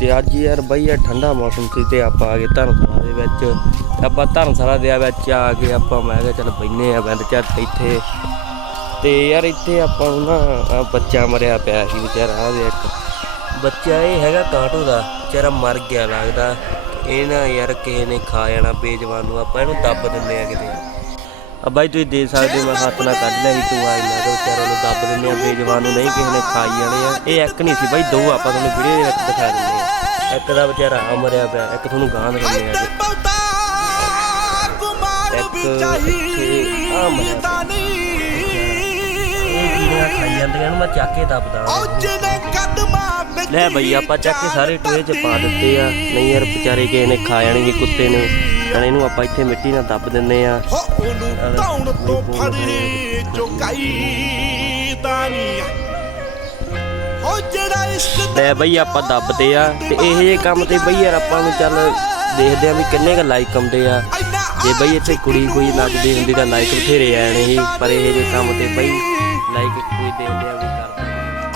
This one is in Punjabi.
ਤੇ ਅੱਜ ਯਾਰ ਬਈ ਇਹ ਠੰਡਾ ਮੌਸਮ ਸੀ ਤੇ ਆਪਾਂ ਆ ਗਏ ਧਰਮਸ਼ਾਲਾ ਦੇ ਵਿੱਚ। ਆਪਾਂ ਧਰਮਸ਼ਾਲਾ ਦੇ ਵਿੱਚ ਆ ਕੇ ਆਪਾਂ ਮੈਂ ਕਿਹਾ ਚੱਲ ਬੈਨੇ ਆ ਬੰਦ ਚੱਟ ਇੱਥੇ। ਤੇ ਯਾਰ ਇੱਥੇ ਆਪਾਂ ਨੂੰ ਨਾ ਬੱਚਾ ਮਰਿਆ ਪਿਆ ਸੀ ਵਿਚਾਰਾ ਆ ਦੇ ਇੱਕ ਬੱਚਾ ਇਹ ਹੈਗਾ ਕਾਟੋ ਦਾ, ਵਿਚਾਰਾ ਮਰ ਗਿਆ ਲੱਗਦਾ। ਇਹ ਨਾ ਯਾਰ ਕਿਸੇ ਨੇ ਖਾ ਜਾਣਾ, ਬੇਜਵਾਨ ਨੂੰ ਆਪਾਂ ਇਹਨੂੰ ਦੱਬ ਦਿੰਦੇ ਆ ਕਿਤੇ। ਆ ਬਾਈ ਤੁਸੀਂ ਦੇ ਸਕਦੇ ਹੋ, ਮੈਂ ਹੱਥ ਨਾਲ ਕੱਢ ਲਿਆ ਸੀ ਤੂੰ ਆਈ ਨਾ ਤੇ ਵਿਚਾਰੇ ਨੂੰ ਦੱਬ ਦਿੰਦੇ ਆ, ਬੇਜਵਾਨ ਨੂੰ ਨਹੀਂ ਕਿਸੇ ਨੇ ਖਾਈ ਜਾਣੇ ਆ। ਇਹ ਇੱਕ ਨਹੀਂ ਸੀ ਬਾਈ, ਦੋ ਆਪਾਂ ਤੁਹਾਨੂੰ ਵੀਡੀਓ ਦੇ ਵਿੱਚ ਦਿਖਾ ਦਿੰਦੇ ਆ। ਇੱਕ ਦਾ ਵਿਚਾਰਾ ਆ ਮਰਿਆ ਪਿਆ ਇੱਕ ਤੁਹਾਨੂੰ ਗਾਂ। ਇੱਕ ਇੱਥੇ ਆ ਖਾਈ ਜਾਂਦੀਆਂ ਨੂੰ ਮੈਂ ਚੱਕ ਕੇ ਦੱਬਦਾ। ਲੈ ਬਈ ਆਪਾਂ ਚੱਕ ਕੇ ਸਾਰੇ ਟੋਏ 'ਚ ਪਾ ਦਿੱਤੇ ਆ। ਨਹੀਂ ਯਾਰ ਵਿਚਾਰੇ ਕਿਸੇ ਨੇ ਖਾ ਜਾਣਗੇ ਕੁੱਤੇ ਨੇ। ਤਾਂ ਇਹਨੂੰ ਆਪਾਂ ਇੱਥੇ ਮਿੱਟੀ ਨਾਲ ਦੱਬ ਦਿੰਦੇ ਆ। ਉਹਨੂੰ ਧੌਣ ਤੋਂ ਫੜੇ ਚੁਕਾਈ। ਲੈ ਬਈ ਆਪਾਂ ਦੱਬਦੇ ਆ ਤੇ ਇਹ ਜੇ ਕੰਮ ਤੇ ਬਈ ਯਾਰ ਆਪਾਂ ਨੂੰ ਚੱਲ ਦੇਖਦੇ ਆ ਵੀ ਕਿੰਨੇ ਕ ਲਾਈਕ ਆਉਂਦੇ ਆ। ਜੇ ਬਈ ਇੱਥੇ ਕੁੜੀ ਕੋਈ ਲੱਗਦੀ ਹੁੰਦੀ ਤਾਂ ਲਾਈਕ ਬਥੇਰੇ ਆਣੇ ਸੀ, ਪਰ ਇਹ ਜੇ ਕੰਮ ਤੇ ਬਈ ਲਾਈਕ ਕੋਈ ਦੇਖਦੇ ਆ ਵੀ ਕਰਦਾ।